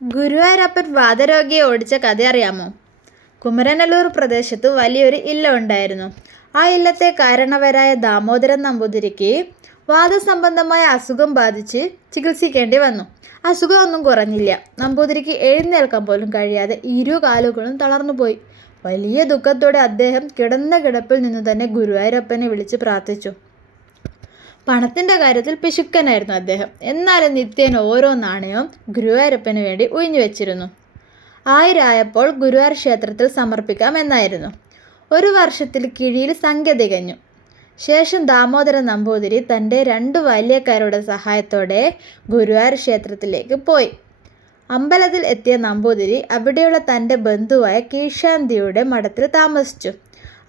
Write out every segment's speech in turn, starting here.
ഗുരുവായൂരപ്പൻ വാതരോഗിയെ ഓടിച്ച കഥ അറിയാമോ? കുമരനല്ലൂർ പ്രദേശത്ത് വലിയൊരു ഇല്ലം ഉണ്ടായിരുന്നു. ആ ഇല്ലത്തെ കാരണവരായ ദാമോദരൻ നമ്പൂതിരിക്ക് വാദസംബന്ധമായ അസുഖം ബാധിച്ച് ചികിത്സിക്കേണ്ടി വന്നു. അസുഖം ഒന്നും കുറഞ്ഞില്ല. നമ്പൂതിരിക്ക് എഴുന്നേൽക്കാൻ പോലും കഴിയാതെ ഇരു കാലുകളും തളർന്നുപോയി വലിയ ദുഃഖത്തോടെ അദ്ദേഹം കിടന്ന കിടപ്പിൽ നിന്ന് തന്നെ ഗുരുവായൂരപ്പനെ വിളിച്ച് പ്രാർത്ഥിച്ചു. പണത്തിന്റെ കാര്യത്തിൽ പിശുക്കനായിരുന്നു അദ്ദേഹം. എന്നാലും നിത്യേന ഓരോ നാണയവും ഗുരുവായൂരപ്പന് വേണ്ടി ഉഴിഞ്ഞു വെച്ചിരുന്നു. ആയിരായപ്പോൾ ഗുരുവായൂർ ക്ഷേത്രത്തിൽ സമർപ്പിക്കാമെന്നായിരുന്നു ഒരു വർഷത്തിൽ കിഴിയിൽ സംഖ്യ തികഞ്ഞു. ശേഷം ദാമോദരൻ നമ്പൂതിരി തന്റെ രണ്ട് ബാല്യക്കാരുടെ സഹായത്തോടെ ഗുരുവായൂർ ക്ഷേത്രത്തിലേക്ക് പോയി. അമ്പലത്തിൽ എത്തിയ നമ്പൂതിരി അവിടെയുള്ള തന്റെ ബന്ധുവായ കീഴ്ശാന്തിയുടെ മഠത്തിൽ താമസിച്ചു.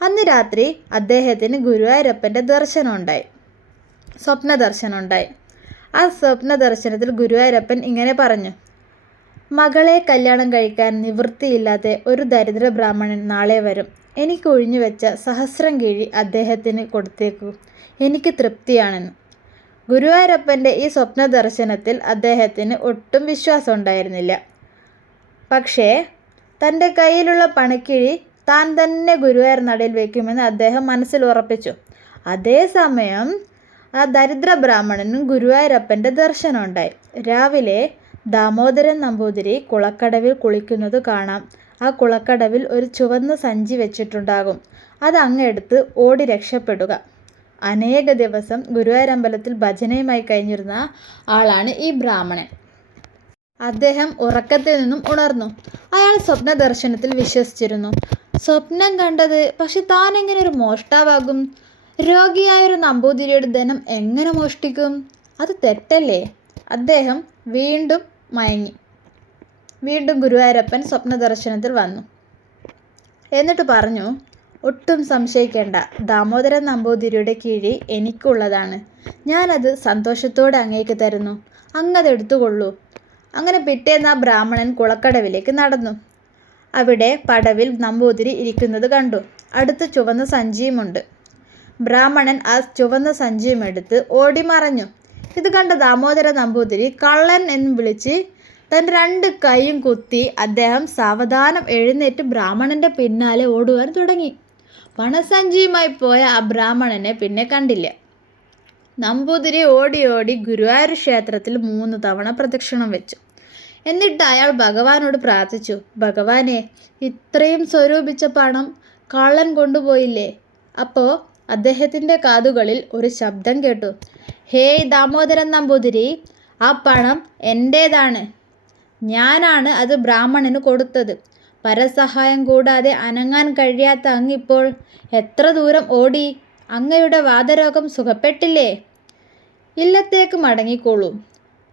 അന്ന് രാത്രി അദ്ദേഹത്തിന് ഗുരുവായൂരപ്പന്റെ ദർശനമുണ്ടായി. സ്വപ്ന ദർശനമുണ്ടായി ആ സ്വപ്ന ദർശനത്തിൽ ഗുരുവായൂരപ്പൻ ഇങ്ങനെ പറഞ്ഞു മകളെ കല്യാണം കഴിക്കാൻ നിവൃത്തിയില്ലാതെ ഒരു ദരിദ്ര ബ്രാഹ്മണൻ നാളെ വരും. എനിക്ക് ഒഴിഞ്ഞു വെച്ച സഹസ്രം കിഴി അദ്ദേഹത്തിന് കൊടുത്തേക്കൂ. എനിക്ക് തൃപ്തിയാണെന്ന്. ഗുരുവായൂരപ്പന്റെ ഈ സ്വപ്ന ദർശനത്തിൽ അദ്ദേഹത്തിന് ഒട്ടും വിശ്വാസം ഉണ്ടായിരുന്നില്ല പക്ഷേ തന്റെ കയ്യിലുള്ള പണക്കിഴി താൻ തന്നെ ഗുരുവായൂർ നടയിൽ വയ്ക്കുമെന്ന് അദ്ദേഹം മനസ്സിൽ ഉറപ്പിച്ചു. അതേസമയം ആ ദരിദ്ര ബ്രാഹ്മണനും ഗുരുവായൂരപ്പന്റെ ദർശനമുണ്ടായി. രാവിലെ ദാമോദരൻ നമ്പൂതിരി കുളക്കടവിൽ കുളിക്കുന്നത് കാണാം. ആ കുളക്കടവിൽ ഒരു ചുവന്ന സഞ്ചി വെച്ചിട്ടുണ്ടാകും. അത് അങ്ങെടുത്ത് ഓടി രക്ഷപ്പെടുക. അനേക ദിവസം ഗുരുവായൂരമ്പലത്തിൽ ഭജനയുമായി കഴിഞ്ഞിരുന്ന ആളാണ് ഈ ബ്രാഹ്മണൻ. അദ്ദേഹം ഉറക്കത്തിൽ നിന്നും ഉണർന്നു. അയാൾ സ്വപ്ന ദർശനത്തിൽ വിശ്വസിച്ചിരുന്നു. സ്വപ്നം കണ്ടത് പക്ഷെ താൻ എങ്ങനെ ഒരു മോഷ്ടാവാകും? രോഗിയായ ഒരു നമ്പൂതിരിയുടെ ധനം എങ്ങനെ മോഷ്ടിക്കും? അത് തെറ്റല്ലേ? അദ്ദേഹം വീണ്ടും മയങ്ങി. വീണ്ടും ഗുരുവായൂരപ്പൻ സ്വപ്ന ദർശനത്തിൽ വന്നു. എന്നിട്ട് പറഞ്ഞു ഒട്ടും സംശയിക്കേണ്ട. ദാമോദരൻ നമ്പൂതിരിയുടെ കീഴിൽ എനിക്കുള്ളതാണ്. ഞാനത് സന്തോഷത്തോടെ അങ്ങേക്ക് തരുന്നു. അങ്ങത് എടുത്തുകൊള്ളൂ. അങ്ങനെ പിറ്റേന്ന് ആ ബ്രാഹ്മണൻ കുളക്കടവിലേക്ക് നടന്നു. അവിടെ പടവിൽ നമ്പൂതിരി ഇരിക്കുന്നത് കണ്ടു. അടുത്ത് ചുവന്ന സഞ്ചിയുമുണ്ട്. ബ്രാഹ്മണൻ ആ ചുവന്ന സഞ്ചിയും എടുത്ത് ഓടി മറഞ്ഞു ഇത് കണ്ട ദാമോദര നമ്പൂതിരി കള്ളൻ എന്ന് വിളിച്ച് തന്റെ രണ്ട് കൈയും കുത്തി അദ്ദേഹം സാവധാനം എഴുന്നേറ്റ് ബ്രാഹ്മണന്റെ പിന്നാലെ ഓടുവാൻ തുടങ്ങി. പണസഞ്ചിയുമായി പോയ ആ ബ്രാഹ്മണനെ പിന്നെ കണ്ടില്ല. നമ്പൂതിരി ഓടി ഓടി ഗുരുവായൂർ ക്ഷേത്രത്തിൽ മൂന്ന് തവണ പ്രദക്ഷിണം വെച്ചു. എന്നിട്ട് അയാൾ ഭഗവാനോട് പ്രാർത്ഥിച്ചു ഭഗവാനെ ഇത്രയും സ്വരൂപിച്ച പണം കള്ളൻ കൊണ്ടുപോയില്ലേ? അപ്പോൾ അദ്ദേഹത്തിന്റെ കാതുകളിൽ ഒരു ശബ്ദം കേട്ടു. ഹേയ് ദാമോദരൻ നമ്പൂതിരി ആ പണം എന്റേതാണ് ഞാനാണ് അത് ബ്രാഹ്മണന് കൊടുത്തത്. പരസഹായം കൂടാതെ അനങ്ങാൻ കഴിയാത്ത അങ്ങിപ്പോൾ എത്ര ദൂരം ഓടി? അങ്ങയുടെ വാതരോഗം സുഖപ്പെട്ടില്ലേ? ഇല്ലത്തേക്ക് മടങ്ങിക്കോളൂ.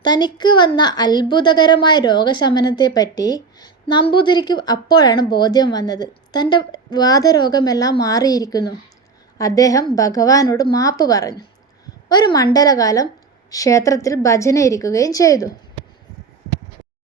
തനിക്ക് വന്ന അത്ഭുതകരമായ രോഗശമനത്തെപ്പറ്റി നമ്പൂതിരിക്ക് അപ്പോഴാണ് ബോധ്യം വന്നത്. തന്റെ വാതരോഗമെല്ലാം മാറിയിരിക്കുന്നു. അദ്ദേഹം ഭഗവാനോട് മാപ്പ് പറഞ്ഞു. ഒരു മണ്ഡലകാലം ക്ഷേത്രത്തിൽ ഭജന ഇരിക്കുകയും ചെയ്തു.